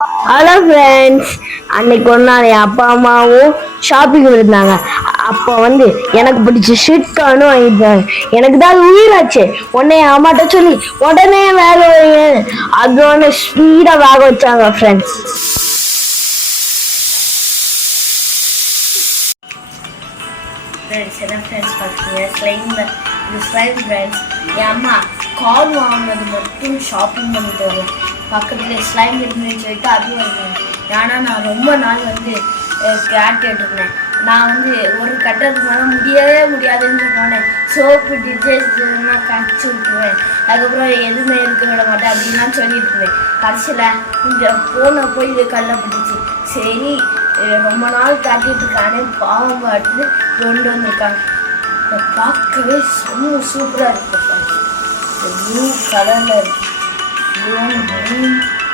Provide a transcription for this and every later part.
Hello friends, அன்னைக்கு ஒரு நாள் என் அப்பா அம்மாவும் ஷாப்பிங் இருந்தாங்க. அப்போ எனக்கு பிடிச்ச ஷிட் கார்னு வாங்கிட்டாங்க. எனக்கு தான் உயிராச்சு. உடனே என் அம்மாட்ட சொல்லி உடனே வேக வைங்க. அது ஸ்பீடாக வேக வச்சாங்க ஃப்ரெண்ட்ஸ். என் அம்மா கார் வாங்கினது மட்டும் ஷாப்பிங் பண்ணிட்டு வரேன். பக்கத்தில் ஸ்லைம் இருக்குன்னு சொல்லிட்டு அதுவும் வருவேன். ஏன்னா நான் ரொம்ப நாள் கேட்டுருந்தேன். நான் ஒரு கட்டத்துக்கு மேலே முடியவே முடியாதுன்னு சொன்னேன். சோப்பு டிட்டர்ஜென்ட்லாம் கடிச்சு விட்டுருவேன். அதுக்கப்புறம் எதுவுமே இருக்க விட மாட்டேன் அப்படின்லாம் சொல்லிட்டு இருந்தேன். கடைசியில் இந்த ஃபோனை போய் இது கல்லப்பட்டுச்சு. சரி, ரொம்ப நாள் காட்டிட்டு இருக்கானே பாவம் பாட்டு கொண்டு வந்திருக்காங்க. பார்க்கவே செம்ம சூப்பராக இருக்கு. ப்ளூ கலரில் இருக்கு.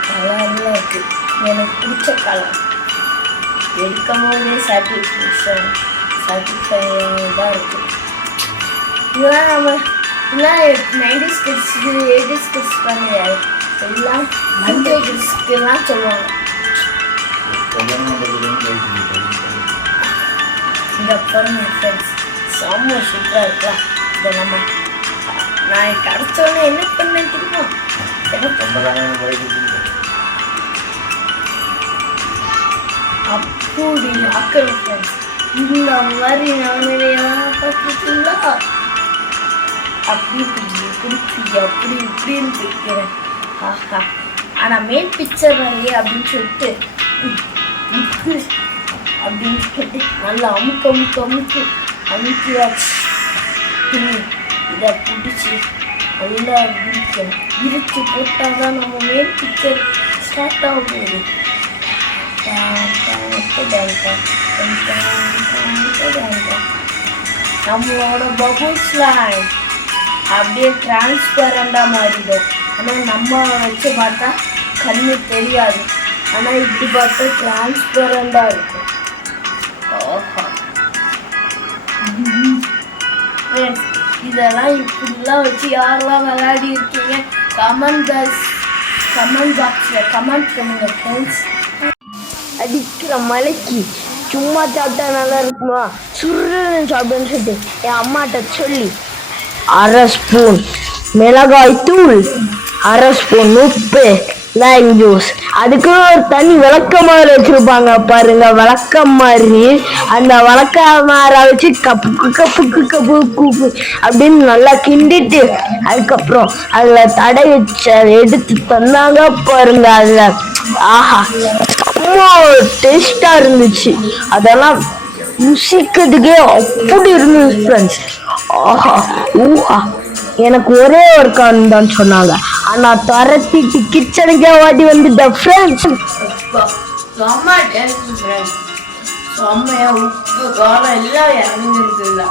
கலரில் இருக்கு. எனக்கு பிடிச்ச கலர். எடுக்கும் போதே சாட்டிஸ்ஃபைடாக இருக்கு. இதெல்லாம் இதெல்லாம் 90s கிட்ஸ் 80s கிட்ஸ் கிடையாது. எல்லாம் 90s கிட்ஸ்க்குலாம் சொல்லுவாங்க. இந்த பாருங்க ஃப்ரெண்ட்ஸ், செம்ம சூப்பராக இருக்கலாம். இதை நான் கிடச்சோன்னே என்ன பண்ணேன் தெரியுமா? அப்படி ஆக்கல் ஃப்ரெண்ட்ஸ், இந்த மாதிரி நிலைமையெல்லாம் பார்த்துட்டீங்களா? அப்படி இப்படின்னு இருக்கிறேன். ஆஹா, ஆனால் மெயின் பிக்சர் இல்லையே அப்படின்னு சொல்லிட்டு நல்லா அமுக்கியாச்சு. இதை பிடிச்சி நல்லா விரிச்சு போட்டால் தான் நம்ம மெயின் பிக்சர் ஸ்டார்ட் ஆக போகுது. நம்மளோட பபுள்ஸ் லைன் அப்படியே டிரான்ஸ்பரண்டாக மாறிடும். ஆனால் நம்ம வச்சு பார்த்தா கண்ணு தெரியாது. ஆனால் இப்படி பார்த்தா டிரான்ஸ்பரண்டாக இருக்கும். ஃப்ரெண்ட்ஸ், இதெல்லாம் இப்படிலாம் வச்சு யாரெல்லாம் விளையாடி இருக்கீங்க கமெண்ட் பாக்ஸில் கமெண்ட் பண்ணுங்க ஃப்ரெண்ட்ஸ். அடிக்கிற மலைக்கு சும்மா சாப்பிட்டா நல்லா இருக்குமா, சுருன்னு சாப்பிடுன்னு சொல்லிட்டு என் அம்மாட்ட சொல்லி 1/2 ஸ்பூன் மிளகாய் தூள், 1/2 ஸ்பூன் உப்பு, லைம் ஜூஸ், அதுக்கு ஒரு தனி விளக்கமாறு வச்சிருப்பாங்க பாருங்க. விளக்கம் மாதிரி அந்த விளக்கமாற வச்சு கப்பு அப்படின்னு நல்லா கிண்டிட்டு அதுக்கப்புறம் அதுல தடை வச்ச எடுத்து தந்தாங்க பாருங்க. அதுல ஆஹா, ரொம்ப டேஸ்டா இருந்துச்சு. அதெல்லாம் ருசிக்கிறதுக்கே அப்படி இருந்துச்சு ஃப்ரெண்ட்ஸ். ஆஹா ஊஹா, எனக்கு ஒரே ஒரு கான் தான் சொன்னாங்க. ஆனா தரத்திட்டு கிச்சனுக்கே வாட்டி வந்துட்ட ஃப்ரெண்ட்ஸ். செம்மையா உப்பு காலம் எல்லாம் இறங்கிருக்குல்ல.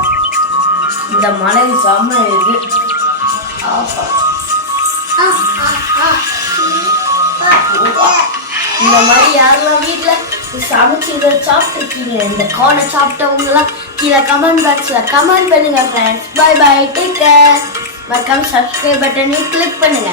இந்த மலை செம்ம இது. இந்த மாதிரி யாரெல்லாம் வீட்டில் சமைச்சு இதை சாப்பிட்டுருக்கீங்க, இந்த கார்னை சாப்பிட்டவங்களாம் கீழே கமெண்ட் பாக்ஸில் கமெண்ட் பண்ணுங்க friends. Bye bye, take care. மறக்காம சப்ஸ்கிரைப் பட்டனை கிளிக் பண்ணுங்க.